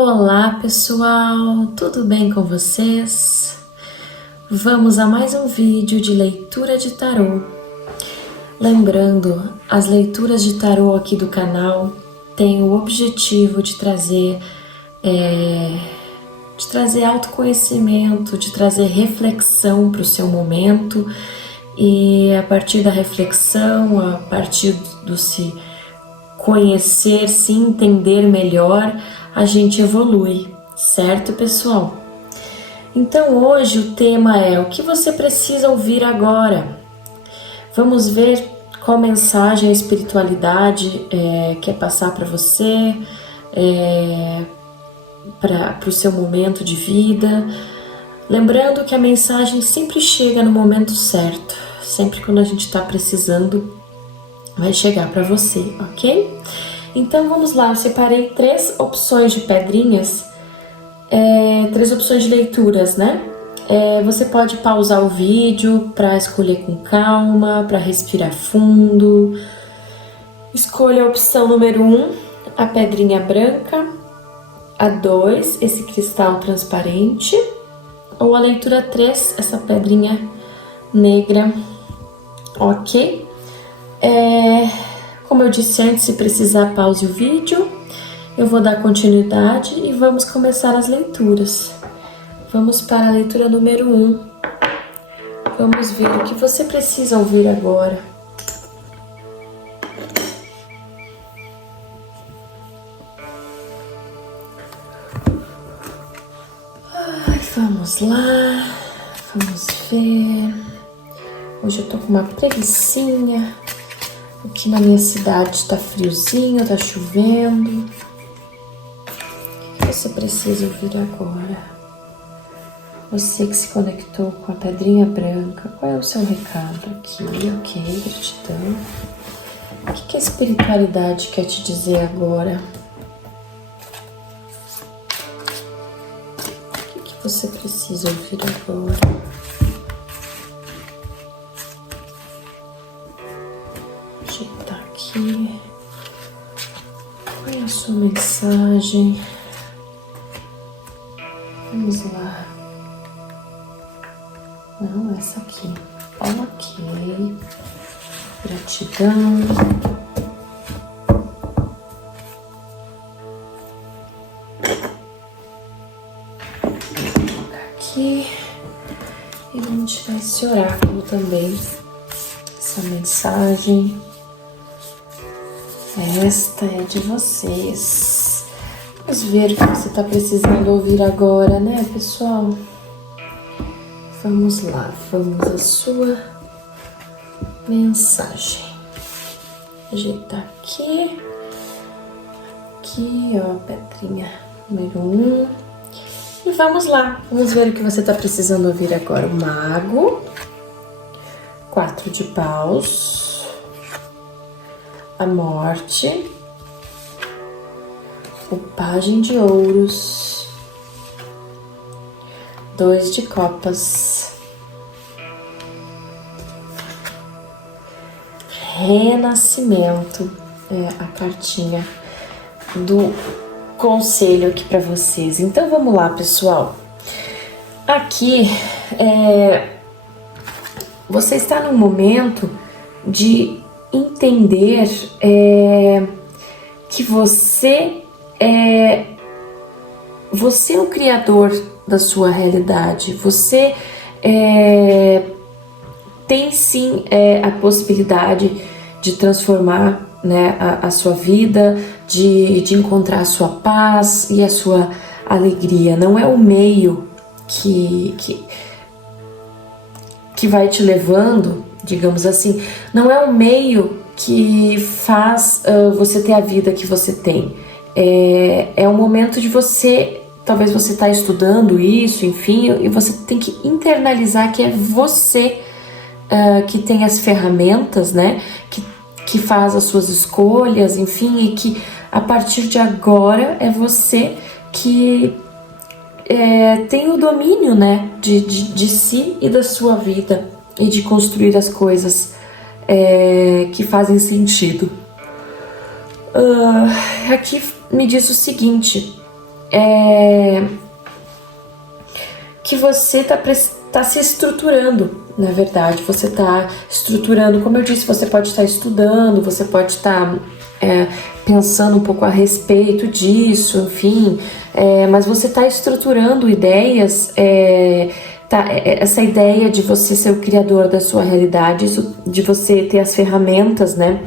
Olá pessoal, tudo bem com vocês? Vamos a mais um vídeo de leitura de tarô. Lembrando, as leituras de tarô aqui do canal têm o objetivo de trazer autoconhecimento, de trazer reflexão para o seu momento, e a partir da reflexão, a partir do se conhecer, se entender melhor, a gente evolui, certo, pessoal? Então hoje o tema é o que você precisa ouvir agora. Vamos ver qual mensagem a espiritualidade quer passar para você, para o seu momento de vida. Lembrando que a mensagem sempre chega no momento certo, sempre quando a gente está precisando, vai chegar para você, ok? Então vamos lá, eu separei 3 opções de pedrinhas, 3 opções de leituras, né? Você pode pausar o vídeo para escolher com calma, para respirar fundo. Escolha a opção número 1, a pedrinha branca, a 2, esse cristal transparente, ou a leitura 3, essa pedrinha negra, ok? Como eu disse antes, se precisar pause o vídeo, eu vou dar continuidade e vamos começar as leituras. Vamos para a leitura número 1. Vamos ver o que você precisa ouvir agora. Vamos lá, vamos ver. Hoje eu tô com uma preguicinha. Aqui na minha cidade tá friozinho, tá chovendo. O que você precisa ouvir agora? Você que se conectou com a pedrinha branca, qual é o seu recado aqui? Ok, gratidão. O que a espiritualidade quer te dizer agora? O que você precisa ouvir agora? Aqui. Qual é a sua mensagem? Vamos lá. Não, essa aqui. Ok. Gratidão. Vou colocar aqui. E vamos tirar esse oráculo também. Essa mensagem. Esta é de vocês. Vamos ver o que você está precisando ouvir agora, né, pessoal? Vamos lá, vamos à sua mensagem. Ajeitar aqui. Aqui, ó, pedrinha número 1. E vamos lá, vamos ver o que você está precisando ouvir agora. O mago. 4 de paus. A morte, o pajem de ouros, 2 de copas, renascimento, a cartinha do conselho aqui para vocês. Então vamos lá, pessoal. Aqui você está num momento de entender que você é o criador da sua realidade. Você tem sim a possibilidade de transformar, né, a sua vida, de encontrar a sua paz e a sua alegria. Não é o meio que vai te levando, digamos assim, não é o meio que faz você ter a vida que você tem. É um momento de você, talvez você está estudando isso, enfim, e você tem que internalizar que é você que tem as ferramentas, né, que faz as suas escolhas, enfim, e que a partir de agora é você que tem o domínio, né, de si e da sua vida, e de construir as coisas que fazem sentido. Aqui me diz o seguinte: que você tá se estruturando, na verdade. Você está estruturando, como eu disse, você pode estar estudando, você pode estar pensando um pouco a respeito disso, enfim, mas você está estruturando ideias, essa ideia de você ser o criador da sua realidade, isso, de você ter as ferramentas, né,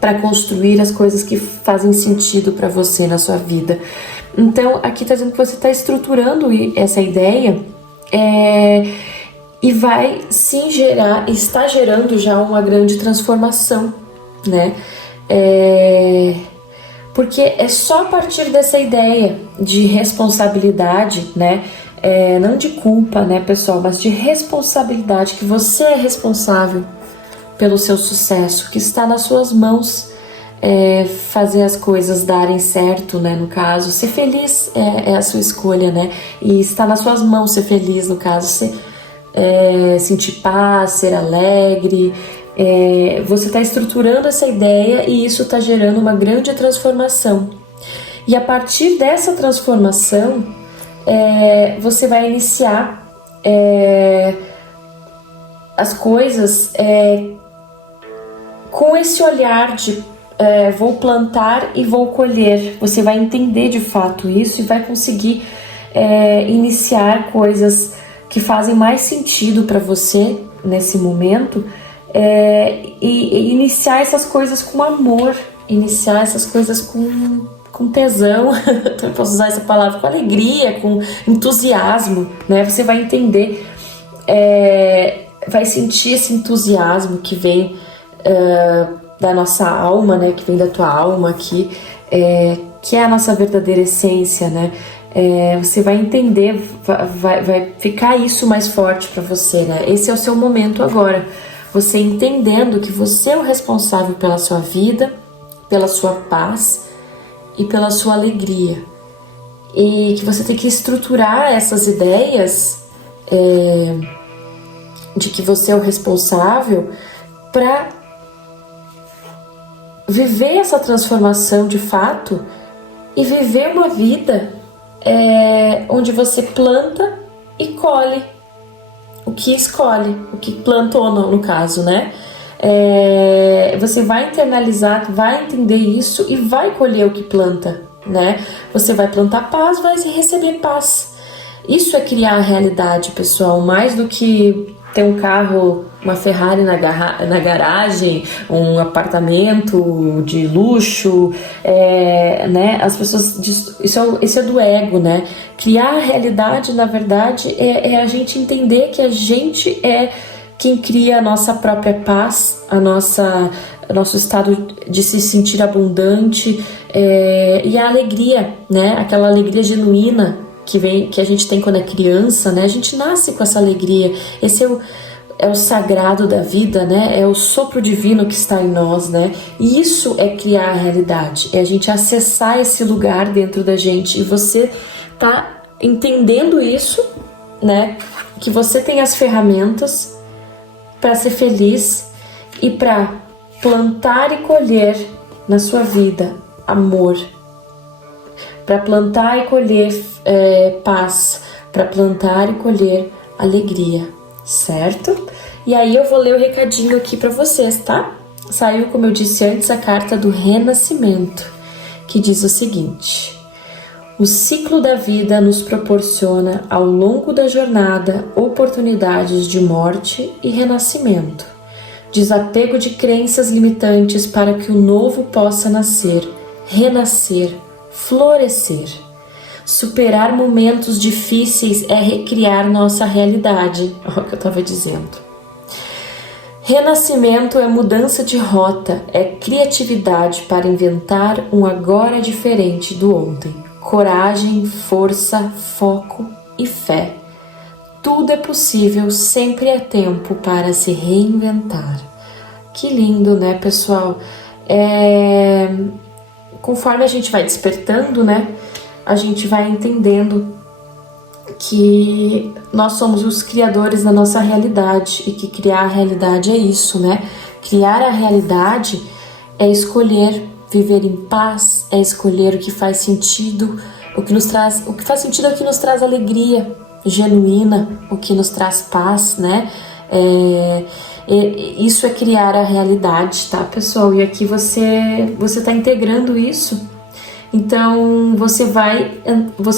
para construir as coisas que fazem sentido para você na sua vida. Então, aqui está dizendo que você está estruturando essa ideia e vai sim gerar, está gerando já uma grande transformação, né? Porque é só a partir dessa ideia de responsabilidade, né? Não de culpa, né, pessoal, mas de responsabilidade, que você é responsável pelo seu sucesso, que está nas suas mãos fazer as coisas darem certo, né, no caso, ser feliz é a sua escolha, né, e está nas suas mãos ser feliz, no caso, sentir paz, ser alegre. Você está estruturando essa ideia e isso está gerando uma grande transformação, e a partir dessa transformação você vai iniciar as coisas com esse olhar de vou plantar e vou colher. Você vai entender de fato isso e vai conseguir iniciar coisas que fazem mais sentido para você nesse momento, e iniciar essas coisas com amor, iniciar essas coisas com tesão, então eu posso usar essa palavra, com alegria, com entusiasmo, né? Você vai entender, vai sentir esse entusiasmo que vem da nossa alma, né? Que vem da tua alma aqui, que é a nossa verdadeira essência, né? Você vai entender, vai ficar isso mais forte para você, né? Esse é o seu momento agora, você entendendo que você é o responsável pela sua vida, pela sua paz e pela sua alegria, e que você tem que estruturar essas ideias de que você é o responsável para viver essa transformação de fato e viver uma vida onde você planta e colhe o que escolhe, o que plantou no caso, né? Você vai internalizar, vai entender isso e vai colher o que planta, né? Você vai plantar paz, vai receber paz. Isso é criar a realidade, pessoal, mais do que ter um carro, uma Ferrari na garagem, um apartamento de luxo, né? As pessoas isso é do ego, né? Criar a realidade, na verdade, é a gente entender que a gente é quem cria a nossa própria paz, nosso estado de se sentir abundante, e a alegria, né? Aquela alegria genuína que a gente tem quando é criança, né? A gente nasce com essa alegria. Esse é o sagrado da vida, né? É o sopro divino que está em nós, né? E isso é criar a realidade, é a gente acessar esse lugar dentro da gente. E você tá entendendo isso, né? Que você tem as ferramentas para ser feliz e para plantar e colher na sua vida amor, para plantar e colher paz, para plantar e colher alegria, certo? E aí eu vou ler o recadinho aqui para vocês, tá? Saiu, como eu disse antes, a carta do renascimento, que diz o seguinte: o ciclo da vida nos proporciona ao longo da jornada oportunidades de morte e renascimento, desapego de crenças limitantes para que o novo possa nascer, renascer, florescer. Superar momentos difíceis é recriar nossa realidade. Olha o que eu estava dizendo. Renascimento é mudança de rota, é criatividade para inventar um agora diferente do ontem. Coragem, força, foco e fé. Tudo é possível, sempre é tempo para se reinventar. Que lindo, né, pessoal? Conforme a gente vai despertando, né, a gente vai entendendo que nós somos os criadores da nossa realidade e que criar a realidade é isso, né? Criar a realidade é escolher viver em paz, é escolher o que faz sentido O que faz sentido é o que nos traz alegria genuína, o que nos traz paz, né? Isso é criar a realidade, tá, pessoal? E aqui você está integrando isso. Então você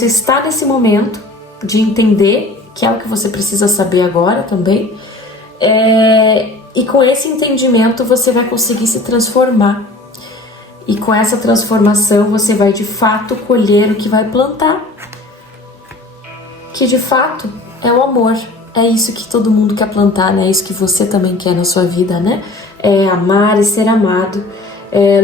está nesse momento de entender que é o que você precisa saber agora também. E com esse entendimento você vai conseguir se transformar. E com essa transformação você vai de fato colher o que vai plantar. Que de fato é o amor. É isso que todo mundo quer plantar, né? É isso que você também quer na sua vida, né? É amar e ser amado.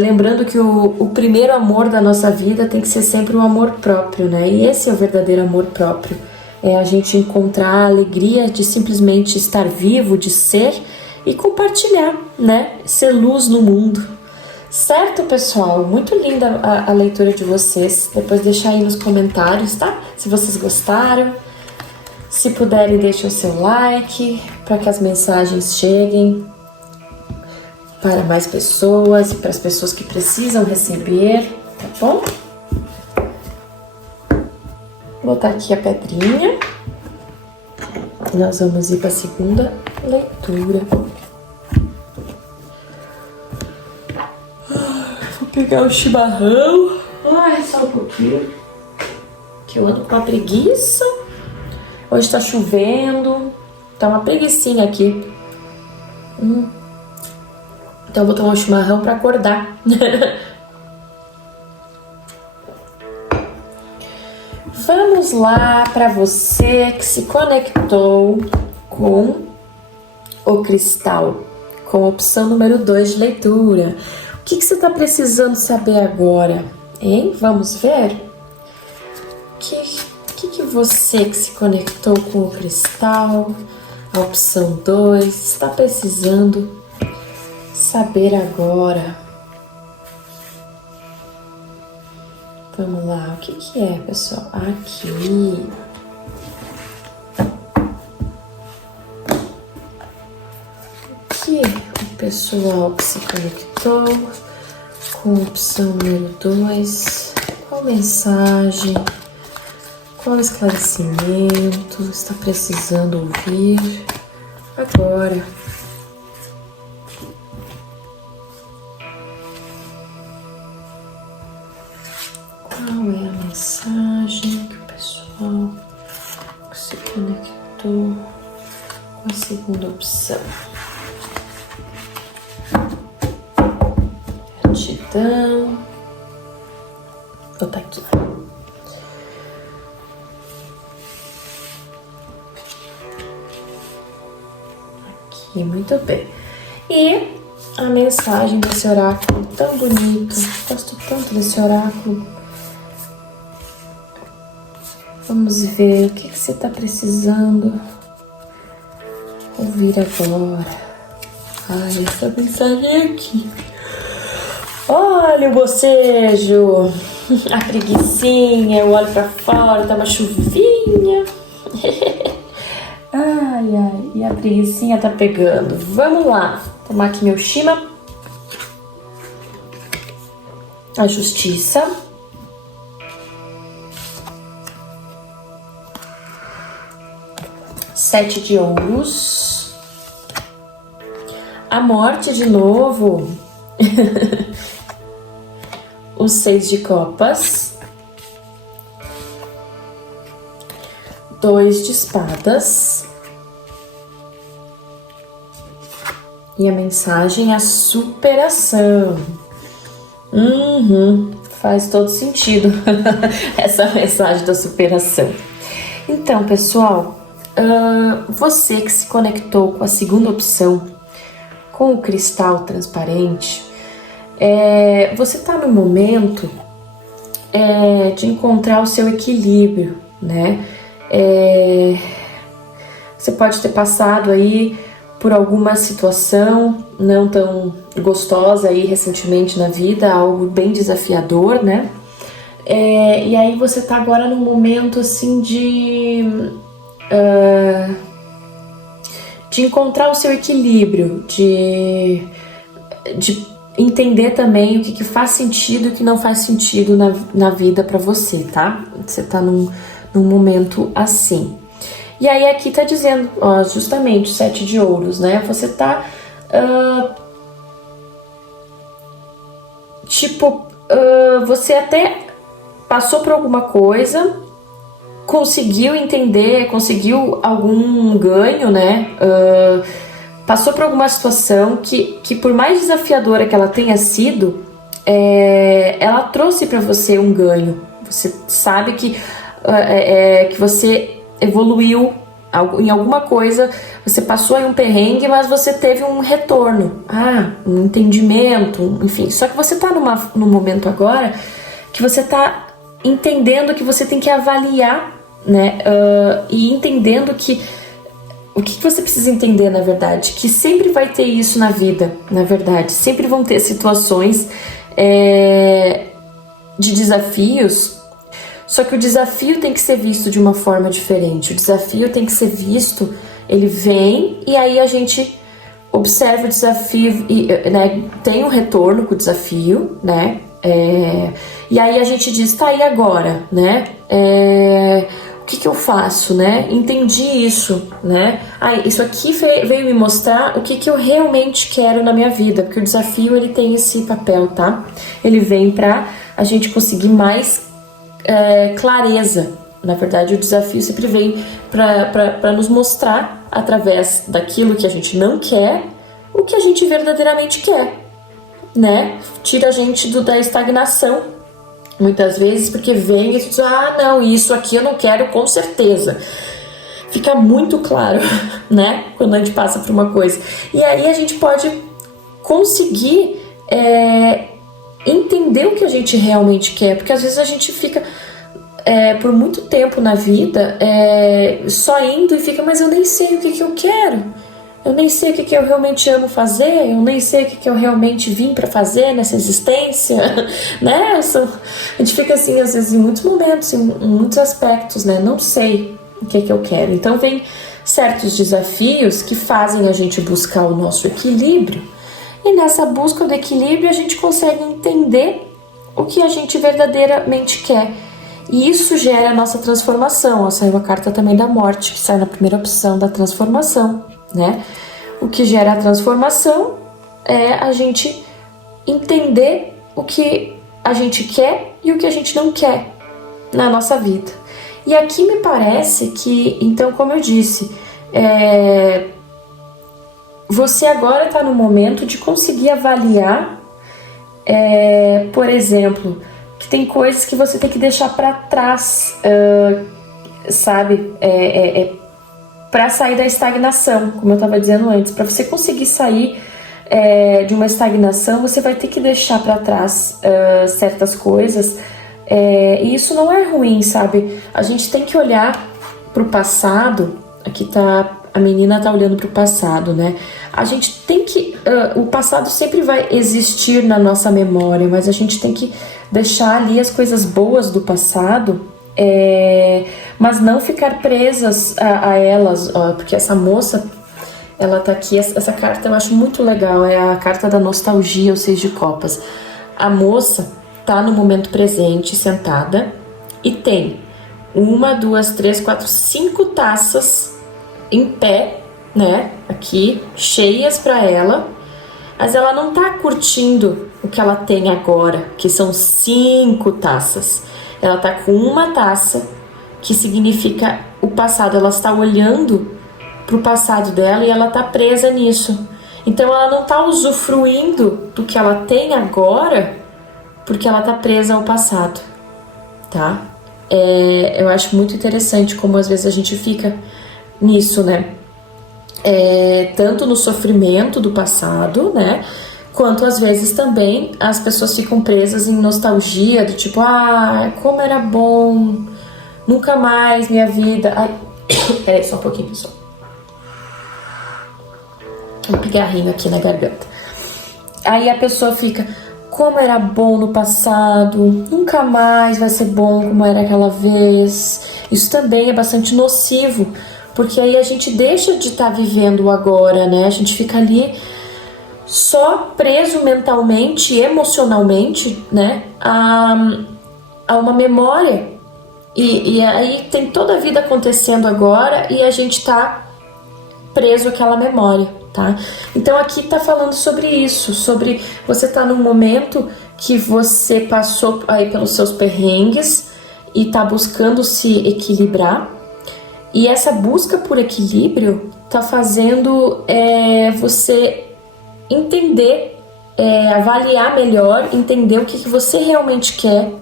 Lembrando que o primeiro amor da nossa vida tem que ser sempre o amor próprio, né? E esse é o verdadeiro amor próprio. É a gente encontrar a alegria de simplesmente estar vivo, de ser e compartilhar, né? Ser luz no mundo. Certo, pessoal? Muito linda a leitura de vocês. Depois deixa aí nos comentários, tá? Se vocês gostaram. Se puderem, deixem o seu like para que as mensagens cheguem para mais pessoas e para as pessoas que precisam receber, tá bom? Vou botar aqui a pedrinha e nós vamos ir para a segunda leitura. Vou pegar o chimarrão. Ai, só um pouquinho, que eu ando com uma preguiça. Hoje tá chovendo, tá uma preguicinha aqui. Então eu vou tomar um chimarrão pra acordar. Vamos lá para você que se conectou com o cristal, com a opção número 2 de leitura. O que você tá precisando saber agora, hein? Vamos ver? O que você que se conectou com o cristal, a opção 2, está precisando saber agora? Vamos lá, o que é, pessoal? Aqui. O que o pessoal que se conectou com a opção número 2, qual mensagem? Qual esclarecimento está precisando ouvir agora? Qual é a mensagem que o pessoal que se conectou com a segunda opção? Gratidão. Vou botar aqui. Muito bem. E a mensagem desse oráculo tão bonito. Gosto tanto desse oráculo. Vamos ver o que você está precisando ouvir agora. Ai, essa mensagem aqui. Olha o bocejo, a preguicinha, eu olho pra fora, tá uma chuvinha. Ai, e a preguicinha tá pegando. Vamos lá, tomar aqui meu shima. A justiça. Sete de ouros. A morte de novo. Os 6 de copas. 2 de espadas. E a mensagem é a superação. Faz todo sentido essa mensagem da superação. Então, pessoal, você que se conectou com a segunda opção, com o cristal transparente, você está no momento de encontrar o seu equilíbrio, né? Você pode ter passado aí por alguma situação não tão gostosa aí recentemente na vida, algo bem desafiador, né? E aí você tá agora num momento assim de encontrar o seu equilíbrio, de entender também o que faz sentido e o que não faz sentido na vida para você, tá? Você tá num momento assim. E aí aqui tá dizendo, ó, justamente, 7 de ouros, né? Você tá, você até passou por alguma coisa, conseguiu entender, conseguiu algum ganho, né? Passou por alguma situação que por mais desafiadora que ela tenha sido, ela trouxe para você um ganho. Você sabe que você evoluiu em alguma coisa, você passou aí um perrengue, mas você teve um retorno, um entendimento, enfim. Só que você tá num momento agora que você tá entendendo que você tem que avaliar, né? E entendendo que o que você precisa entender, na verdade, que sempre vai ter isso na vida, na verdade, sempre vão ter situações de desafios. Só que o desafio tem que ser visto de uma forma diferente. O desafio tem que ser visto, ele vem e aí a gente observa o desafio e, né, tem um retorno com o desafio, né? E aí a gente diz, tá, e agora, né? O que eu faço, né? Entendi isso, né? Isso aqui veio me mostrar o que eu realmente quero na minha vida, porque o desafio ele tem esse papel, tá? Ele vem pra a gente conseguir mais clareza. Na verdade, o desafio sempre vem para nos mostrar, através daquilo que a gente não quer, o que a gente verdadeiramente quer, né? Tira a gente da estagnação, muitas vezes, porque vem e diz, não, isso aqui eu não quero com certeza. Fica muito claro, né? Quando a gente passa por uma coisa. E aí a gente pode conseguir entender o que a gente realmente quer, porque às vezes a gente fica por muito tempo na vida só indo e fica, mas eu nem sei o que eu quero, eu nem sei o que eu realmente amo fazer, eu nem sei o que eu realmente vim para fazer nessa existência, né? A gente fica assim, às vezes, em muitos momentos, em muitos aspectos, né? Não sei o que eu quero. Então vem certos desafios que fazem a gente buscar o nosso equilíbrio. E nessa busca do equilíbrio a gente consegue entender o que a gente verdadeiramente quer. E isso gera a nossa transformação. Saiu a carta também da morte, que sai na primeira opção da transformação, né? O que gera a transformação é a gente entender o que a gente quer e o que a gente não quer na nossa vida. E aqui me parece que, então, como eu disse, você agora está no momento de conseguir avaliar, por exemplo, que tem coisas que você tem que deixar para trás, sabe? Para sair da estagnação, como eu estava dizendo antes. Para você conseguir sair de uma estagnação, você vai ter que deixar para trás certas coisas. E isso não é ruim, sabe? A gente tem que olhar para o passado. Aqui tá... A menina tá olhando para o passado, né? A gente tem que... o passado sempre vai existir na nossa memória, mas a gente tem que deixar ali as coisas boas do passado, mas não ficar presas a elas, ó, porque essa moça, ela tá aqui, essa carta eu acho muito legal, é a carta da nostalgia, o 6 de copas. A moça tá no momento presente, sentada, e tem 1, 2, 3, 4, 5 taças em pé, né, aqui, cheias para ela, mas ela não tá curtindo o que ela tem agora, que são 5 taças. Ela tá com uma taça, que significa o passado. Ela está olhando pro passado dela e ela tá presa nisso. Então ela não tá usufruindo do que ela tem agora, porque ela tá presa ao passado, tá? Eu acho muito interessante como às vezes a gente fica nisso, né? Tanto no sofrimento do passado, né? Quanto às vezes também as pessoas ficam presas em nostalgia, do tipo, como era bom, nunca mais minha vida. Peraí, só um pouquinho, pessoal. Um pigarrinho aqui na garganta. Aí a pessoa fica, como era bom no passado, nunca mais vai ser bom como era aquela vez. Isso também é bastante nocivo, porque aí a gente deixa de estar vivendo o agora, né? A gente fica ali só preso mentalmente e emocionalmente, né, a uma memória. E aí tem toda a vida acontecendo agora e a gente tá preso àquela memória, tá? Então aqui tá falando sobre isso, sobre você tá num momento que você passou aí pelos seus perrengues e tá buscando se equilibrar. E essa busca por equilíbrio tá fazendo você entender, avaliar melhor, entender o que você realmente quer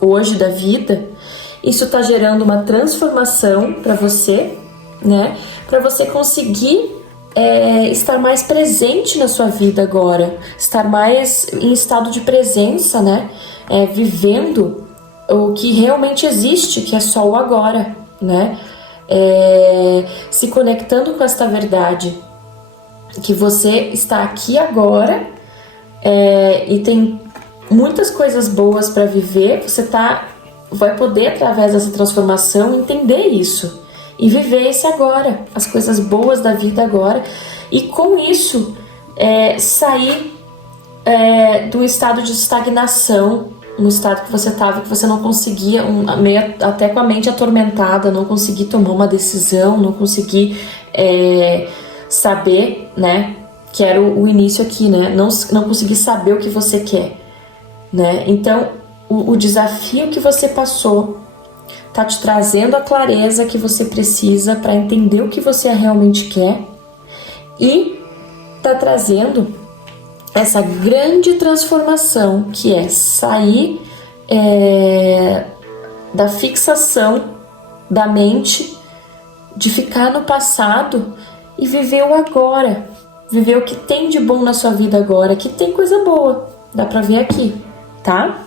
hoje da vida. Isso tá gerando uma transformação para você, né? Para você conseguir estar mais presente na sua vida agora, estar mais em estado de presença, né? Vivendo o que realmente existe, que é só o agora, né? Se conectando com esta verdade, que você está aqui agora e tem muitas coisas boas para viver. Você vai poder, através dessa transformação, entender isso e viver esse agora, as coisas boas da vida agora, e com isso sair do estado de estagnação, no estado que você estava, que você não conseguia, meio até com a mente atormentada, não conseguir tomar uma decisão, não conseguir saber, né, que era o início aqui, né, não conseguir saber o que você quer, né. Então o desafio que você passou tá te trazendo a clareza que você precisa para entender o que você realmente quer, e tá trazendo essa grande transformação, que é sair da fixação da mente, de ficar no passado e viver o agora, viver o que tem de bom na sua vida agora, que tem coisa boa, dá pra ver aqui, tá?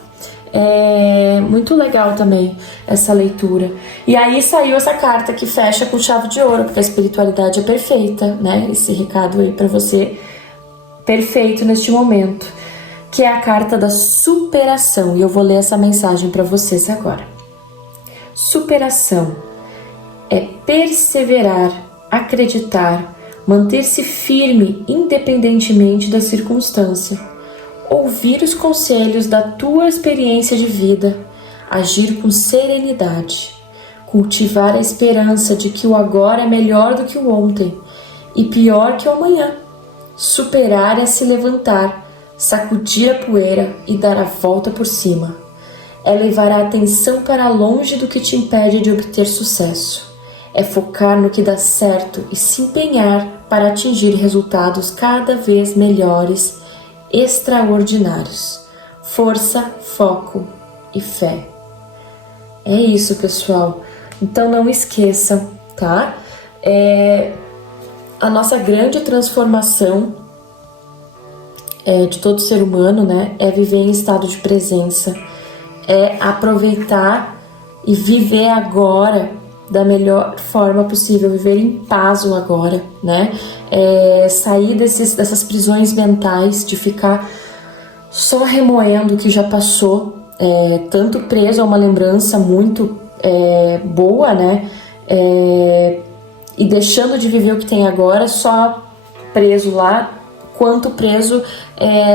Muito legal também essa leitura. E aí saiu essa carta que fecha com chave de ouro, porque a espiritualidade é perfeita, né? Esse recado aí pra você, perfeito neste momento, que é a carta da superação. E eu vou ler essa mensagem pra vocês agora. Superação é perseverar, acreditar, manter-se firme independentemente da circunstância, ouvir os conselhos da tua experiência de vida, agir com serenidade, cultivar a esperança de que o agora é melhor do que o ontem e pior que o amanhã. Superar é se levantar, sacudir a poeira e dar a volta por cima. É levar a atenção para longe do que te impede de obter sucesso. É focar no que dá certo e se empenhar para atingir resultados cada vez melhores, extraordinários. Força, foco e fé. É isso, pessoal. Então não esqueçam, tá? A nossa grande transformação de todo ser humano, né, é viver em estado de presença, é aproveitar e viver agora da melhor forma possível, viver em paz o agora, né? Sair dessas prisões mentais, de ficar só remoendo o que já passou, tanto preso a uma lembrança muito boa, né? E deixando de viver o que tem agora, só preso lá, quanto preso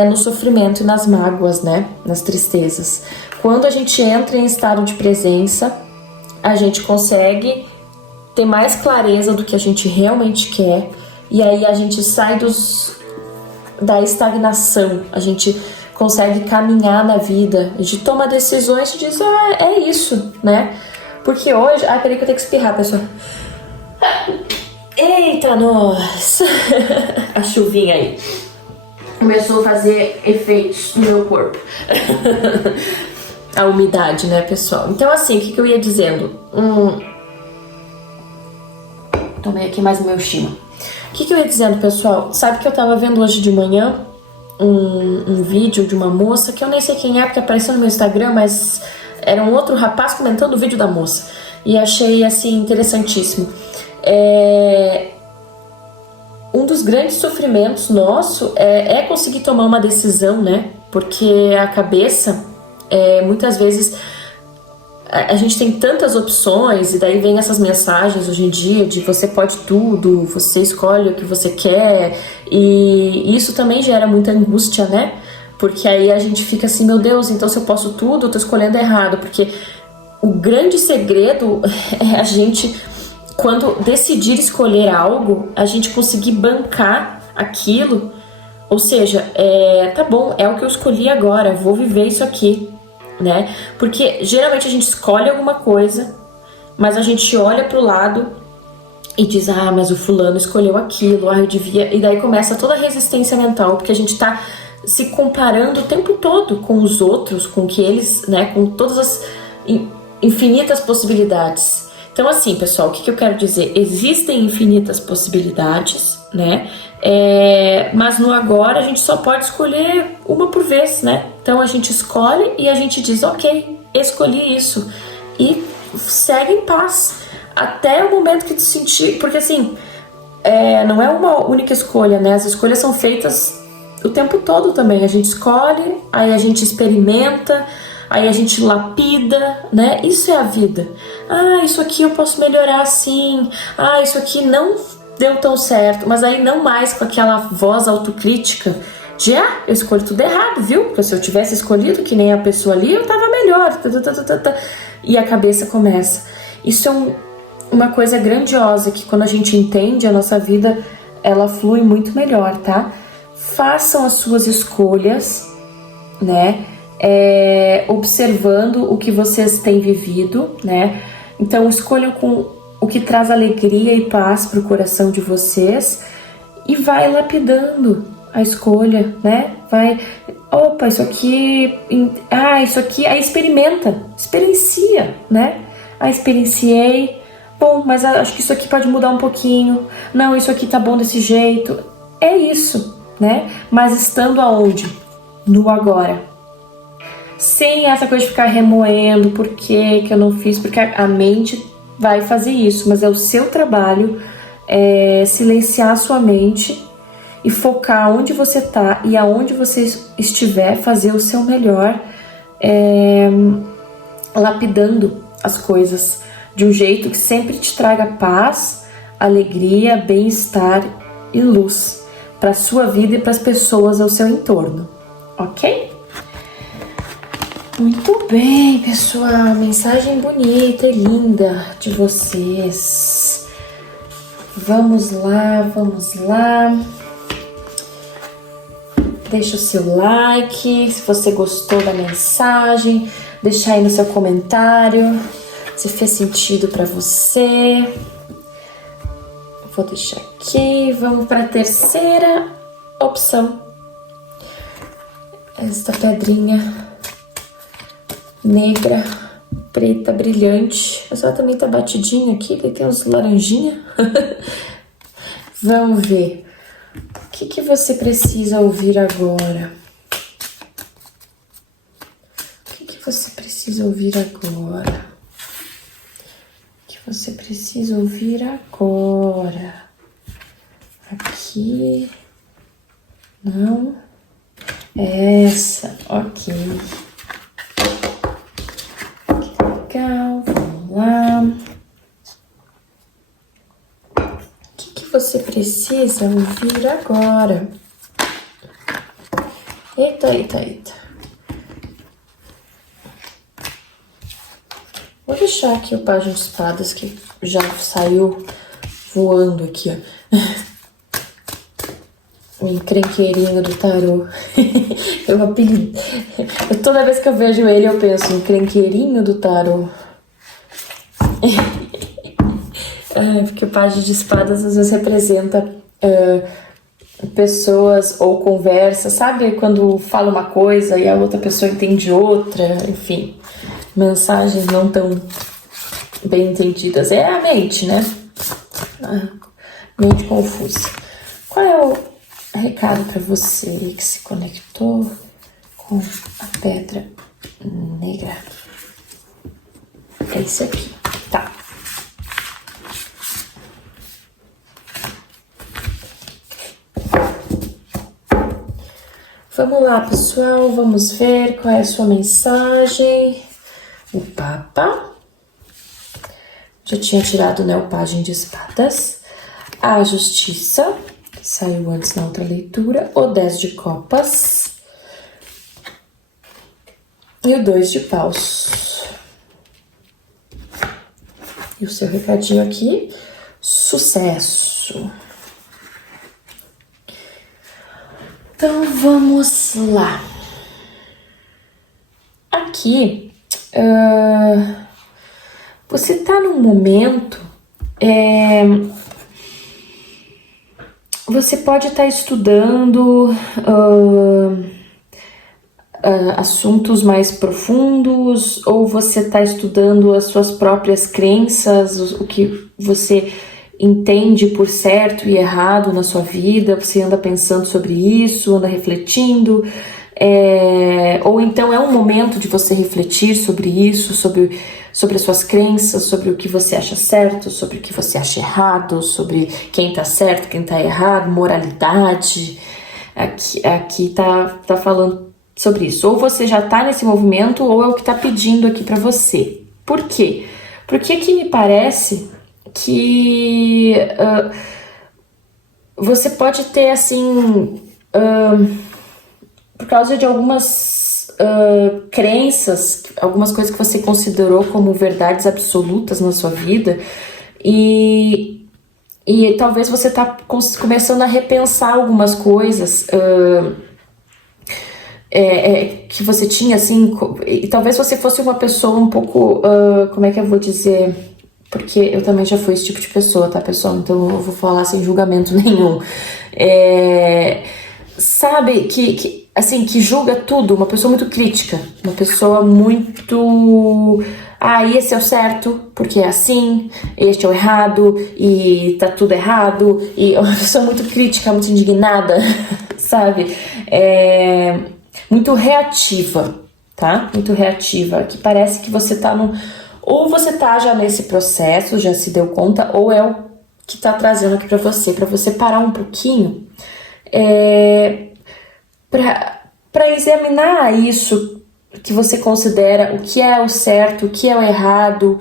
no sofrimento e nas mágoas, né? Nas tristezas. Quando a gente entra em estado de presença, a gente consegue ter mais clareza do que a gente realmente quer, e aí a gente sai da estagnação, a gente consegue caminhar na vida, a gente toma decisões e diz, é isso, né? Porque hoje... peraí que eu tenho que espirrar, pessoal. Eita, nossa! A chuvinha aí começou a fazer efeitos no meu corpo. A umidade, né, pessoal? Então, assim, o que eu ia dizendo? Tomei aqui mais o meu chima. O que eu ia dizendo, pessoal? Sabe que eu tava vendo hoje de manhã um vídeo de uma moça, que eu nem sei quem é, porque apareceu no meu Instagram, mas era um outro rapaz comentando o vídeo da moça. E achei, assim, interessantíssimo. Um dos grandes sofrimentos nosso é conseguir tomar uma decisão, né? Porque a cabeça... muitas vezes a gente tem tantas opções, e daí vem essas mensagens hoje em dia de você pode tudo, você escolhe o que você quer, e isso também gera muita angústia, né? Porque aí a gente fica assim, meu Deus, então se eu posso tudo, eu tô escolhendo errado, porque o grande segredo é a gente, quando decidir escolher algo, a gente conseguir bancar aquilo, ou seja, tá bom, é o que eu escolhi agora, vou viver isso aqui, né? Porque geralmente a gente escolhe alguma coisa, mas a gente olha pro lado e diz, ah, mas o fulano escolheu aquilo, ah, eu devia... E daí começa toda a resistência mental, porque a gente tá se comparando o tempo todo com os outros, com que eles, né, com todas as infinitas possibilidades. Então, assim, pessoal, o que eu quero dizer? Existem infinitas possibilidades, né? Mas no agora a gente só pode escolher uma por vez, né? Então a gente escolhe e a gente diz, ok, escolhi isso, e segue em paz até o momento que tu sentir, porque assim, não é uma única escolha, né? As escolhas são feitas o tempo todo também. A gente escolhe, aí a gente experimenta, aí a gente lapida, né? Isso é a vida. Ah, isso aqui eu posso melhorar assim. Ah, isso aqui não deu tão certo. Mas aí não mais com aquela voz autocrítica de, eu escolhi tudo errado, viu? Porque se eu tivesse escolhido que nem a pessoa ali, eu tava melhor. E a cabeça começa. Isso é uma coisa grandiosa, que quando a gente entende, a nossa vida, ela flui muito melhor, tá? Façam as suas escolhas, né? Observando o que vocês têm vivido, né? Então escolham com o que traz alegria e paz para o coração de vocês, e vai lapidando a escolha, né? Vai, opa, isso aqui, aí experiencia, né? Experienciei, bom, mas acho que isso aqui pode mudar um pouquinho, não, isso aqui tá bom desse jeito, é isso, né? Mas estando aonde? No agora. Sem essa coisa de ficar remoendo por que eu não fiz, porque a mente vai fazer isso, mas é o seu trabalho silenciar a sua mente e focar onde você tá e aonde você estiver, fazer o seu melhor, lapidando as coisas de um jeito que sempre te traga paz, alegria, bem-estar e luz para a sua vida e para as pessoas ao seu entorno, ok? Muito bem, pessoal, mensagem bonita e linda de vocês. Vamos lá. Deixa o seu like, se você gostou da mensagem, deixa aí no seu comentário se fez sentido para você. Vou deixar aqui, vamos para a terceira opção. Esta pedrinha negra, preta, brilhante. Mas ela também tá batidinha aqui, que tem uns laranjinha. Vamos ver. O que você precisa ouvir agora? O que você precisa ouvir agora? O que você precisa ouvir agora? Aqui. Não. Essa. Ok. Legal. Vamos lá. O que você precisa ouvir agora? Eita. Vou deixar aqui o Pajem de Espadas, que já saiu voando aqui, ó. O encrenqueirinho do tarô. Toda vez que eu vejo ele, eu penso, encrenqueirinho do tarô. Porque o Pajem de Espadas às vezes representa pessoas ou conversa, sabe? Quando fala uma coisa e a outra pessoa entende outra, enfim. Mensagens não tão bem entendidas. É a mente, né? Mente confusa. Qual é o recado para você que se conectou com a pedra negra? É isso aqui, tá? Vamos lá, pessoal, vamos ver qual é a sua mensagem. o Papa. Já tinha tirado, né, o Pajem de Espadas. A Justiça, que saiu antes na outra leitura. O 10 de Copas. E o 2 de Paus. E o seu recadinho aqui, sucesso. Então, vamos lá. Aqui, você tá num momento, você pode estar estudando assuntos mais profundos, ou você está estudando as suas próprias crenças, o que você entende por certo e errado na sua vida, você anda pensando sobre isso, anda refletindo, ou então é um momento de você refletir sobre isso, sobre as suas crenças, sobre o que você acha certo, sobre o que você acha errado, sobre quem tá certo, quem tá errado, moralidade. Aqui tá falando sobre isso. Ou você já tá nesse movimento, ou é o que tá pedindo aqui para você. Por quê? Porque aqui me parece que você pode ter, assim, por causa de algumas crenças, algumas coisas que você considerou como verdades absolutas na sua vida, e talvez você tá começando a repensar algumas coisas que você tinha, assim, e talvez você fosse uma pessoa um pouco, como é que eu vou dizer, porque eu também já fui esse tipo de pessoa, tá, pessoal? Então eu vou falar sem julgamento nenhum. Sabe, assim, que julga tudo, uma pessoa muito crítica, uma pessoa muito... esse é o certo, porque é assim, este é o errado, e tá tudo errado, e uma pessoa muito crítica, muito indignada, sabe? Muito reativa, tá? Muito reativa, que parece que você tá ou você tá já nesse processo, já se deu conta, ou é o que tá trazendo aqui pra você parar um pouquinho, para examinar isso que você considera, o que é o certo, o que é o errado,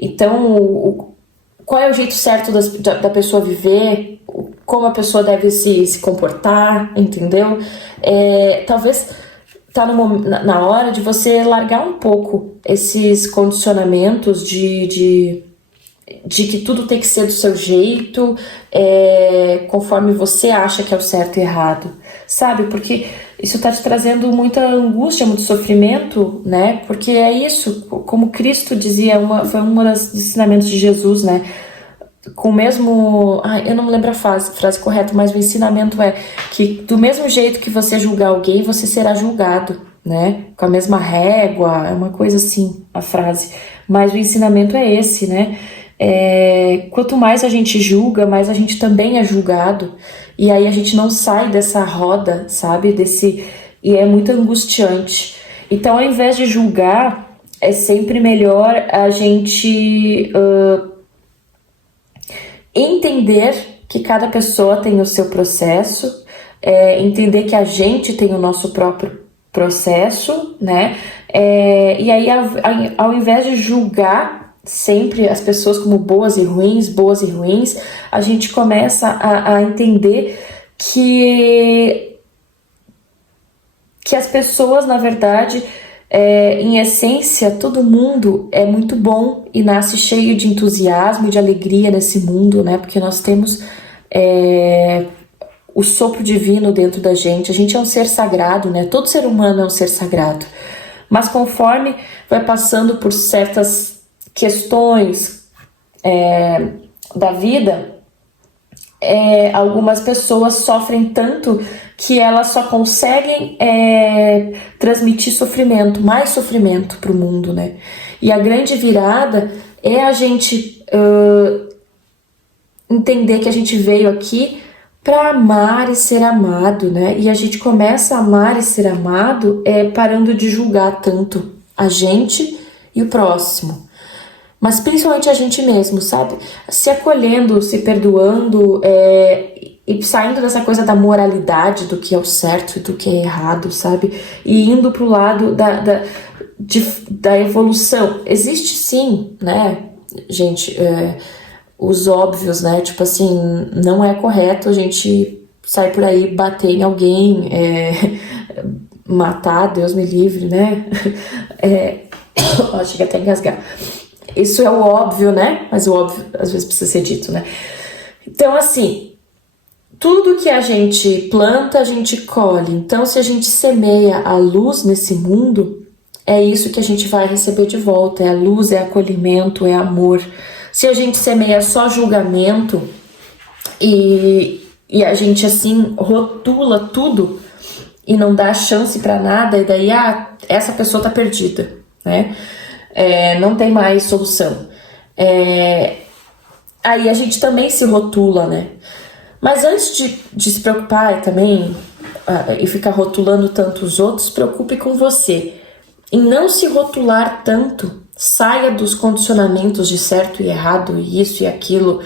então qual é o jeito certo da pessoa viver, como a pessoa deve se comportar, entendeu? Talvez tá na hora de você largar um pouco esses condicionamentos de que tudo tem que ser do seu jeito, conforme você acha que é o certo e errado, sabe? Porque isso tá te trazendo muita angústia, muito sofrimento, né? Porque é isso, como Cristo dizia, foi um dos ensinamentos de Jesus, né? Com o mesmo... eu não me lembro a frase correta, mas o ensinamento é que do mesmo jeito que você julgar alguém, você será julgado, né? Com a mesma régua, é uma coisa assim, a frase. Mas o ensinamento é esse, né? Quanto mais a gente julga, mais a gente também é julgado. E aí a gente não sai dessa roda, sabe? E é muito angustiante. Então, ao invés de julgar, é sempre melhor a gente... entender que cada pessoa tem o seu processo, entender que a gente tem o nosso próprio processo, né? E aí, ao invés de julgar sempre as pessoas como boas e ruins, a gente começa a entender que as pessoas, na verdade, em essência, todo mundo é muito bom e nasce cheio de entusiasmo e de alegria nesse mundo, né? Porque nós temos o sopro divino dentro da gente. A gente é um ser sagrado, né? Todo ser humano é um ser sagrado. Mas conforme vai passando por certas questões da vida, algumas pessoas sofrem tanto que elas só conseguem transmitir sofrimento, mais sofrimento para o mundo, né? E a grande virada é a gente entender que a gente veio aqui para amar e ser amado, né? E a gente começa a amar e ser amado parando de julgar tanto a gente e o próximo. Mas principalmente a gente mesmo, sabe? Se acolhendo, se perdoando, e saindo dessa coisa da moralidade, do que é o certo e do que é errado, sabe? E indo pro lado da evolução. Existe sim, né, gente, os óbvios, né, tipo assim, não é correto a gente sair por aí, bater em alguém, matar, Deus me livre, né, chega até a engasgar. Isso é o óbvio, né, mas o óbvio às vezes precisa ser dito, né. Então, assim, tudo que a gente planta, a gente colhe. Então, se a gente semeia a luz nesse mundo, é isso que a gente vai receber de volta. É a luz, é acolhimento, é amor. Se a gente semeia só julgamento e a gente, assim, rotula tudo e não dá chance pra nada, e daí, essa pessoa tá perdida, né? Não tem mais solução. Aí a gente também se rotula, né? Mas antes de se preocupar também e ficar rotulando tanto os outros, se preocupe com você. Em não se rotular tanto, saia dos condicionamentos de certo e errado, isso e aquilo,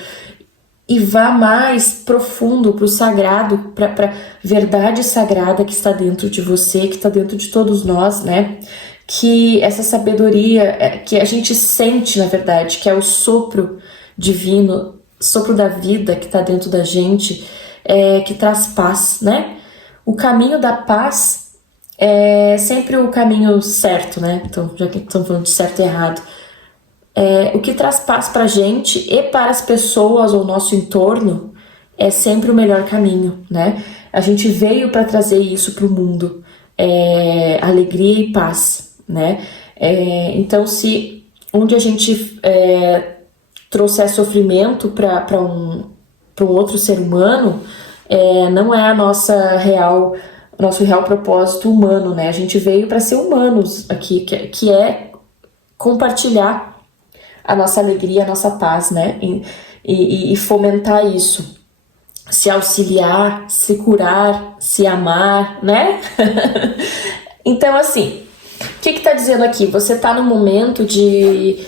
e vá mais profundo para o sagrado, para a verdade sagrada que está dentro de você, que está dentro de todos nós, né? Que essa sabedoria que a gente sente, na verdade, que é o sopro divino, sopro da vida que está dentro da gente, que traz paz, né? O caminho da paz é sempre o caminho certo, né? Então, já que estamos falando de certo e errado, o que traz paz pra gente e para as pessoas ao nosso entorno é sempre o melhor caminho, né? A gente veio para trazer isso pro mundo, alegria e paz, né? Então, se onde a gente trouxer sofrimento para um outro ser humano, não é nosso real propósito humano, né? A gente veio para ser humanos aqui, que é compartilhar a nossa alegria, a nossa paz, né? E fomentar isso. Se auxiliar, se curar, se amar, né? Então, assim, o que tá dizendo aqui? Você tá no momento de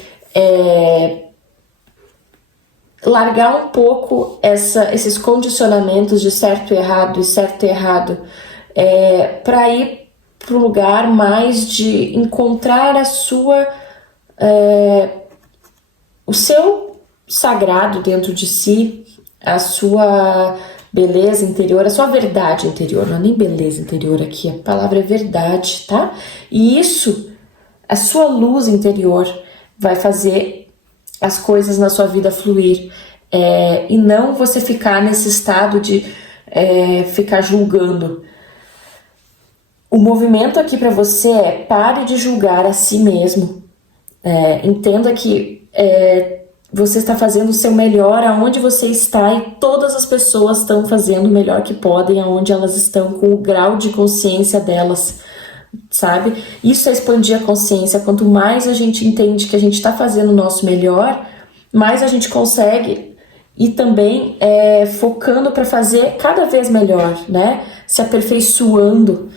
largar um pouco esses condicionamentos de certo e errado para ir para o lugar mais de encontrar o seu sagrado dentro de si, a sua beleza interior, a sua verdade interior. Não é nem beleza interior aqui, a palavra é verdade, tá? E isso, a sua luz interior vai fazer as coisas na sua vida fluir, e não você ficar nesse estado de ficar julgando. O movimento aqui para você pare de julgar a si mesmo. Entenda que você está fazendo o seu melhor aonde você está, e todas as pessoas estão fazendo o melhor que podem aonde elas estão, com o grau de consciência delas, sabe? Isso é expandir a consciência. Quanto mais a gente entende que a gente está fazendo o nosso melhor, mais a gente consegue ir também focando para fazer cada vez melhor, né? Se aperfeiçoando.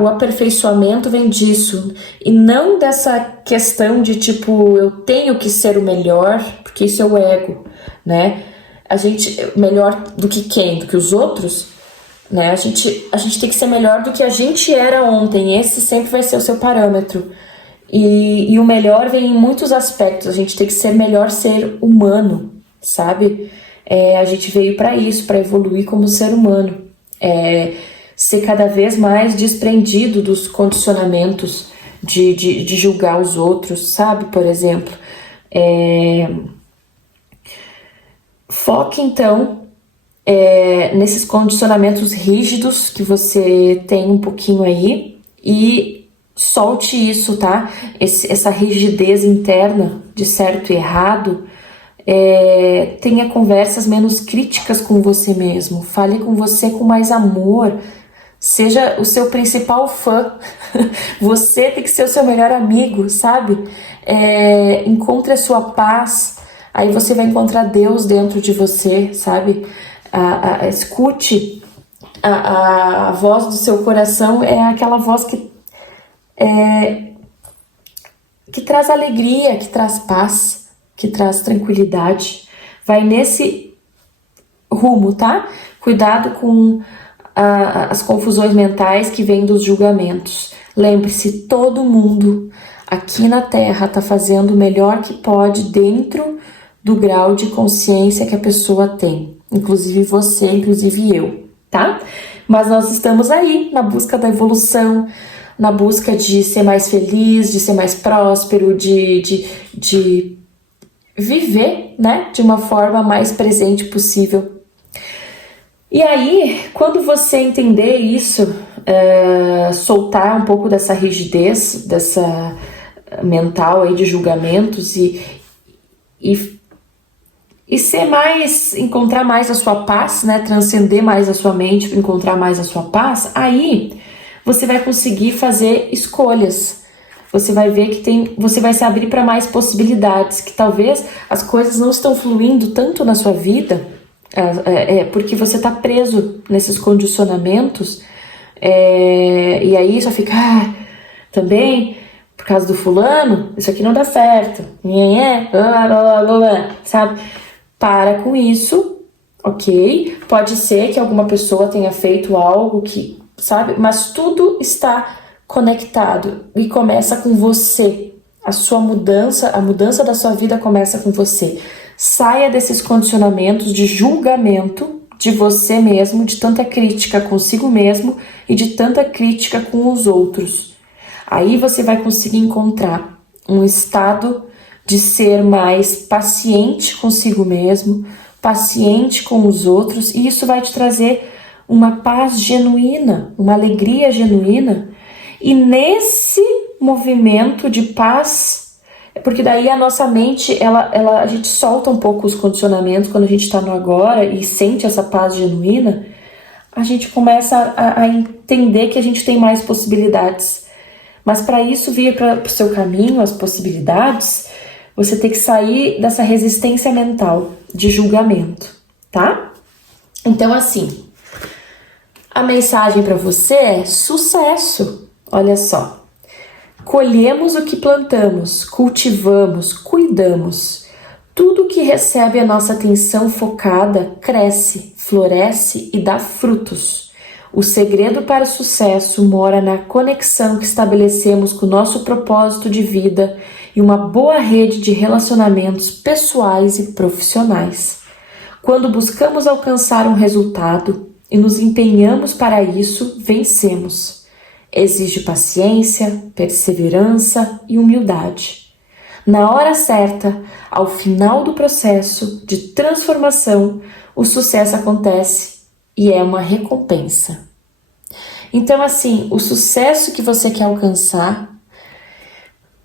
O aperfeiçoamento vem disso, e não dessa questão de tipo, eu tenho que ser o melhor, porque isso é o ego, né? A gente, melhor do que quem? Do que os outros? Né? A gente tem que ser melhor do que a gente era ontem. Esse sempre vai ser o seu parâmetro. E o melhor vem em muitos aspectos. A gente tem que ser melhor ser humano, sabe? A gente veio para isso, para evoluir como ser humano. Ser cada vez mais desprendido dos condicionamentos de julgar os outros, sabe? Por exemplo. Foque, então, nesses condicionamentos rígidos que você tem um pouquinho aí, e solte isso, tá? Essa rigidez interna de certo e errado. Tenha conversas menos críticas com você mesmo, fale com você com mais amor, seja o seu principal fã. Você tem que ser o seu melhor amigo, sabe? Encontre a sua paz, aí você vai encontrar Deus dentro de você, sabe? Escute a voz do seu coração, é aquela voz que traz alegria, que traz paz, que traz tranquilidade. Vai nesse rumo, tá? Cuidado com as confusões mentais que vêm dos julgamentos. Lembre-se, todo mundo aqui na Terra está fazendo o melhor que pode dentro do grau de consciência que a pessoa tem. Inclusive você, inclusive eu, tá? Mas nós estamos aí na busca da evolução, na busca de ser mais feliz, de ser mais próspero, de viver, né, de uma forma mais presente possível. E aí, quando você entender isso, soltar um pouco dessa rigidez, dessa mental aí de julgamentos e ser mais, encontrar mais a sua paz, né, transcender mais a sua mente para encontrar mais a sua paz, aí você vai conseguir fazer escolhas. Você vai ver que você vai se abrir para mais possibilidades, que talvez as coisas não estão fluindo tanto na sua vida, porque você está preso nesses condicionamentos, e aí só fica, também, por causa do fulano, isso aqui não dá certo, sabe? Para com isso, ok? Pode ser que alguma pessoa tenha feito algo que, sabe? Mas tudo está conectado e começa com você. A sua mudança, a mudança da sua vida começa com você. Saia desses condicionamentos de julgamento de você mesmo, de tanta crítica consigo mesmo e de tanta crítica com os outros. Aí você vai conseguir encontrar um estado de ser mais paciente consigo mesmo, paciente com os outros, e isso vai te trazer uma paz genuína, uma alegria genuína. E nesse movimento de paz, porque daí a nossa mente, a gente solta um pouco os condicionamentos quando a gente está no agora e sente essa paz genuína, a gente começa a entender que a gente tem mais possibilidades. Mas para isso vir para o seu caminho, as possibilidades, você tem que sair dessa resistência mental de julgamento, tá? Então, assim, a mensagem para você é sucesso. Olha só. Colhemos o que plantamos, cultivamos, cuidamos. Tudo que recebe a nossa atenção focada cresce, floresce e dá frutos. O segredo para o sucesso mora na conexão que estabelecemos com o nosso propósito de vida e uma boa rede de relacionamentos pessoais e profissionais. Quando buscamos alcançar um resultado e nos empenhamos para isso, vencemos. Exige paciência, perseverança e humildade. Na hora certa, ao final do processo de transformação, o sucesso acontece e é uma recompensa. Então, assim, o sucesso que você quer alcançar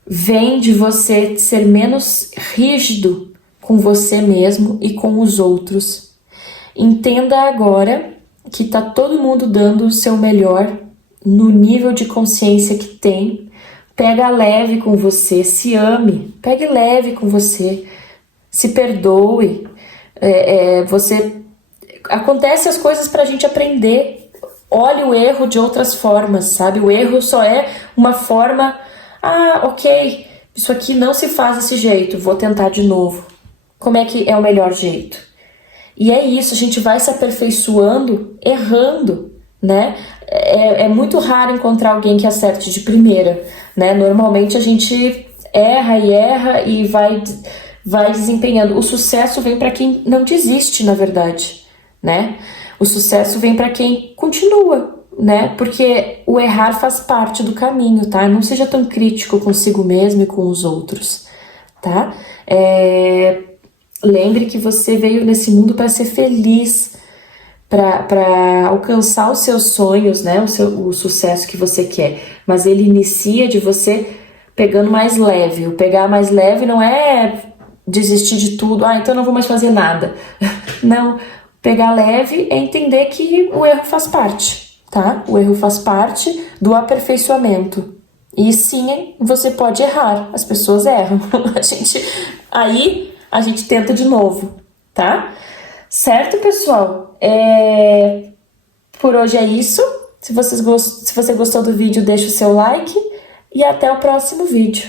vem de você ser menos rígido com você mesmo e com os outros. Entenda agora que tá todo mundo dando o seu melhor no nível de consciência que tem. Pega leve com você, se ame, pegue leve com você, se perdoe. Acontece as coisas pra gente aprender. Olhe o erro de outras formas, sabe? O erro só é uma forma, ok, isso aqui não se faz desse jeito, vou tentar de novo. Como é que é o melhor jeito? E é isso, a gente vai se aperfeiçoando errando, né? É muito raro encontrar alguém que acerte de primeira, né? Normalmente a gente erra e vai desempenhando. O sucesso vem para quem não desiste, na verdade, né? O sucesso vem para quem continua, né? Porque o errar faz parte do caminho, tá? Não seja tão crítico consigo mesmo e com os outros, tá? Lembre que você veio nesse mundo para ser feliz, para alcançar os seus sonhos, né? O sucesso que você quer. Mas ele inicia de você pegando mais leve. O pegar mais leve não é desistir de tudo. Então eu não vou mais fazer nada. Não. Pegar leve é entender que o erro faz parte, tá? O erro faz parte do aperfeiçoamento. E sim, você pode errar. As pessoas erram. Aí a gente tenta de novo, tá? Certo, pessoal? Por hoje é isso. Se você gostou do vídeo, deixa o seu like e até o próximo vídeo.